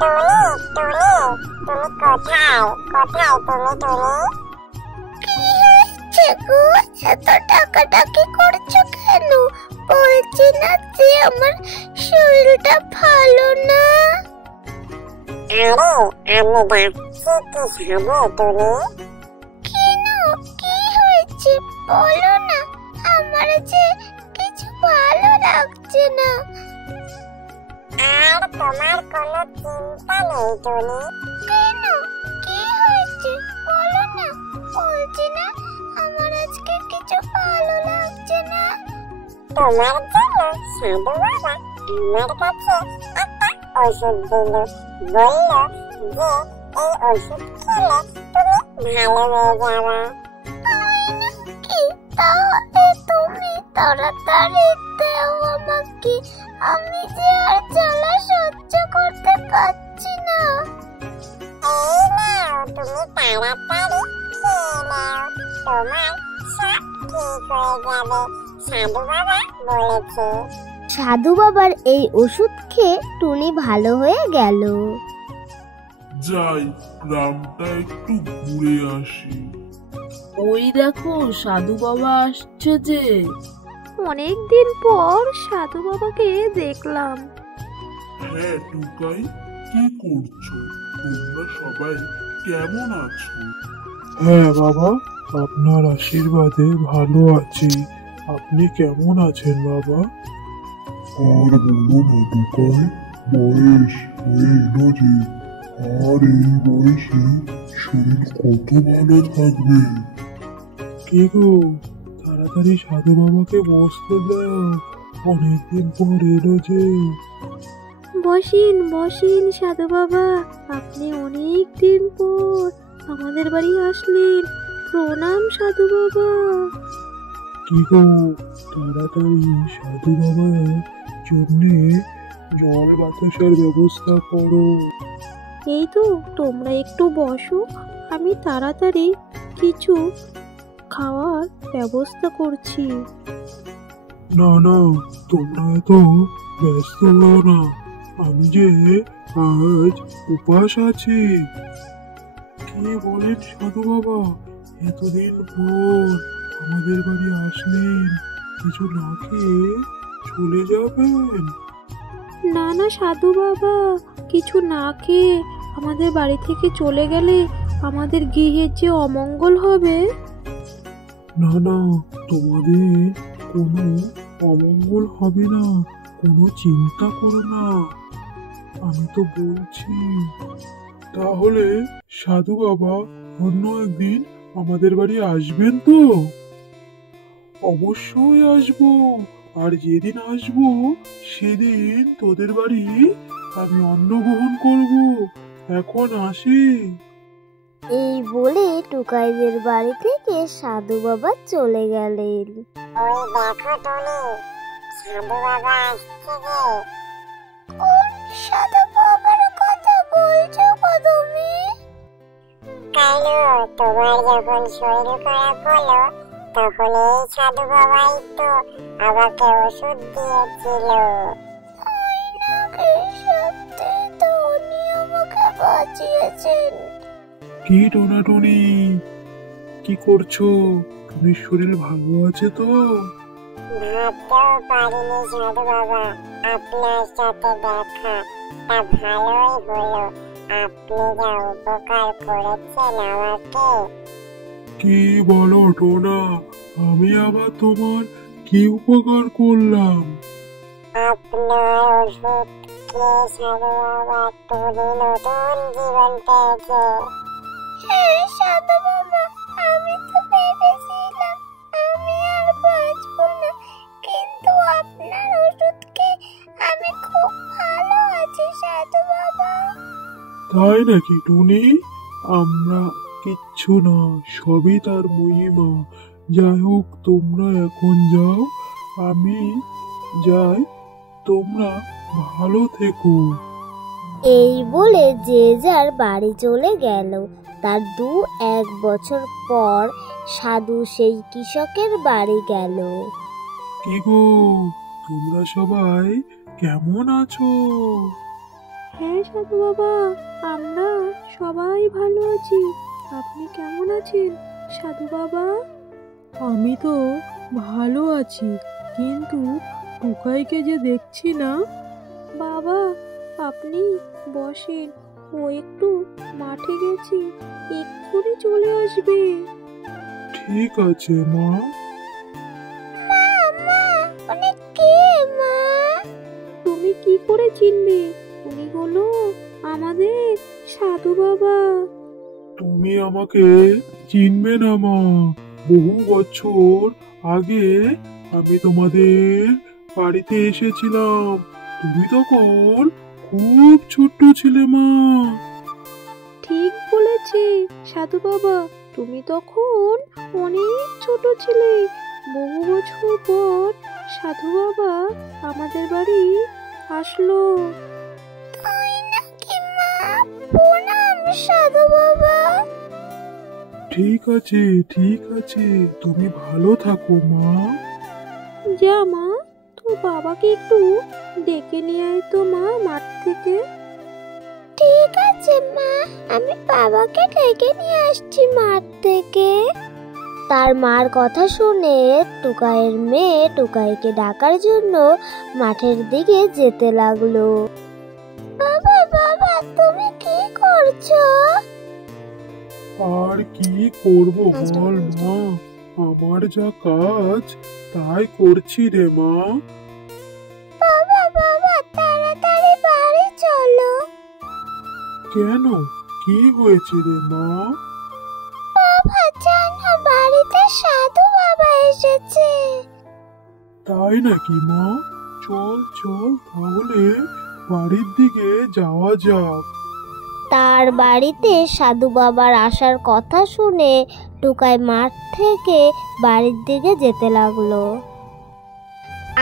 টুনি টুনি তুমি কোথায় কোথায় তুমি টুনি? কি হয়েছে গো, এত টাকাটাকি করছো কেন? বলছি না যে আমার শরীরটা ভালো না। আরে আমি ডাকছি কি হবে টুনি? কেন, কি হয়েছে বলো না, আমার যে কিছু ভালো লাগছে না। আর তোমার কোনো চিন্তা নেই টুনি। কেন, কি হয়েছে বলো না, বলছি না আমার আজকে কিছু ভালো লাগছে না। তোমার জন্য সাধু বাবা আমার কাছে একটা ওষুধ দিল, বলল যে এই ওষুধ খেলে তুমি ভালো হয়ে যাবে। তাই নাকি? তাহলে তুমি তাড়াতাড়ি দাও আমাকে, আমি যে আর জ্বালা সহ্য করতে পারছি না। এই নাও তুমি তাড়াতাড়ি খেয়ে নাও, তোমার সব ঠিক হয়ে যাবে, সাধু বাবা বলেছে। সাধু বাবার এই ওষুধ খেয়ে টুনি ভালো হয়ে গেল। যাই গ্রামটা একটু ঘুরে আসি। ওই দেখো সাধু বাবা আসছে যে। অনেক দিন পর সাধু বাবাকে দেখলাম। হ্যাঁ টুকাই, কি করছো? তোমরা সবাই কেমন আছো? হ্যাঁ বাবা, আপনার আশীর্বাদে ভালো আছি। আপনি কেমন আছেন বাবা? আর বলো না টুকাই, বয়স হয়ে এলো যে, আর এই বয়সে শরীর কত ভালো থাকবে। কে গো, তাড়াতাড়ি সাধু বাবাকে বসতে দাও, অনেকদিন পর এলো যে। বসিন বসিন সাধু বাবা, আপনি অনেক দিন পর আমাদের বাড়ি আসলেন। প্রণাম সাধু বাবা। কি গো, তাড়াতাড়ি সাধু বাবার জন্যে জল বাতাসের ব্যবস্থা করো। এই তো তোমরা একটু বসো, আমি তাড়াতাড়ি কিছু খাওয়ার ব্যবস্থা করছি। না না, তোমরা এত ব্যস্ত হও না, আমি যে আজ উপাস আছি। কি বলেন সাধু বাবা, এতদিন পর আমাদের বাড়ি আসলেন, কিছু না খেয়ে চলে যাবেন? না না সাধু বাবা, কিছু না খেয়ে আমাদের বাড়ি থেকে চলে গেলে আমাদের গৃহের যে অমঙ্গল হবে। না না, তোমাদের কোনো অমঙ্গল হবে না, কোনো চিন্তা করো না, আমি তো বলছি। তাহলে সাধু বাবা অন্য একদিন আমাদের বাড়ি আসবেন তো? অবশ্যই আসবো, আর যেদিন আসবো সেদিন তোদের বাড়ি আমি অন্ন গ্রহণ করব। এখন আসি। এই বলে টুকাইদের বাড়ি থেকে সাধু বাবা চলে গেলেন। ওই দেখো টুনি, সাধু বাবা আসছে যে। কোন সাধু বাবার কথা বলছো গো তুমি? কালু, তোমার যখন শরীর খারাপ হলো তখন এই সাধু বাবাই তো আমাকে ওষুধ দিয়েছিল। তাই নাকি? সত্যি তো উনি আমাকে বাঁচিয়েছেন। কি টোনাটুনি, কি করছো? তোমার শরীর ভালো আছে তো? ভাবতেও পারিনি সাধু বাবা, আপনার সাথে দেখা, তা ভালোই হলো। আপনি যা উপকার করেছেন আমাকে। কি বলো টোনা, আমি আবার তোমার কি উপকার করলাম? আপনার ওষুধ খেয়ে সাধু বাবা টুনি নতুন জীবন পেয়েছে। হ্যাঁ সাধু বাবা, আমি তো ভেবেছিলাম আমি আর বাঁচবো না, কিন্তু আপনার ওষুধ খেয়ে আমি খুব ভালো আছি সাধু বাবা। তাই নাকি টুনি? আমরা কিচ্ছু না, সবই তার মহিমা। যাই হোক, তোমরা এখন যাও, আমি যাই, তোমরা ভালো থেকো। এই বলে যে যার বাড়ি চলে গেল। তার 2-1 বছর পর সাধু সেই কৃষকের বাড়ি গেল। কি গো, তোমরা সবাই কেমন আছো? হ্যাঁ সাধু বাবা, আমরা সবাই ভালো আছি। আপনি কেমন আছেন সাধু বাবা? আমি তো ভালো আছি, কিন্তু টুকাইকে যে দেখছি না। বাবা আপনি বসেন, ও একটু মাঠে গেছে, এক্ষুনি চলে আসবে। ঠিক আছে মা। উনি কে মা? তুমি কি করে চিনবে? উনি হলো আমাদের সাধু বাবা। তুমি আমাকে চিনবে না মা? বহু বছর আগে আমি তোমাদের বাড়িতে এসেছিলাম। তুমি তখন খুব ছোট্ট ছিলে মা। ঠিক বলেছে সাধু বাবা, তুমি তখন অনেক ছোট ছিলে। বহু বছর পর সাধু বাবা আমাদের বাড়ি আসলো। তাই নাকি মা? প্রণাম সাধু বাবা। ঠিক আছে ঠিক আছে, তুমি ভালো থাকো মা। যা মা, তোর বাবাকে একটু ডেকে নিয়ে আয় তো মা মাঠ থেকে। ঠিক আছে মা, আমি বাবাকে ডেকে নিয়ে আসছি মাঠ থেকে। তার মার কথা শুনে টুকাইয়ের মেয়ে টুকাইকে ডাকার জন্য মাঠের দিকে যেতে লাগলো। বাবা বাবা, তুমি কি করছো? আর কি করব বল মা, আমার যা কাজ তাই করছি রে মা। বাবা বাবা, তাড়াতাড়ি বাড়ি চলো। কেন, কি হয়েছে রে মা? বাবা জানো, বাড়িতে সাধু বাবা এসেছে। তাই নাকি মা? চল চল তাহলে বাড়ির দিকে যাওয়া যাক। তার বাড়িতে সাধু বাবার আসার কথা শুনে টুকাই মাঠ থেকে বাড়ির দিকে যেতে লাগলো।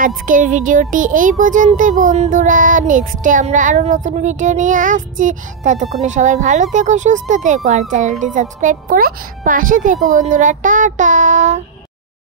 আজকের ভিডিওটি এই পর্যন্তই বন্ধুরা। নেক্সটে আমরা আরো নতুন ভিডিও নিয়ে আসছি। ততক্ষণে সবাই ভালো থেকো, সুস্থ থেকো, আর চ্যানেলটি সাবস্ক্রাইব করে পাশে থেকো বন্ধুরা। টাটা।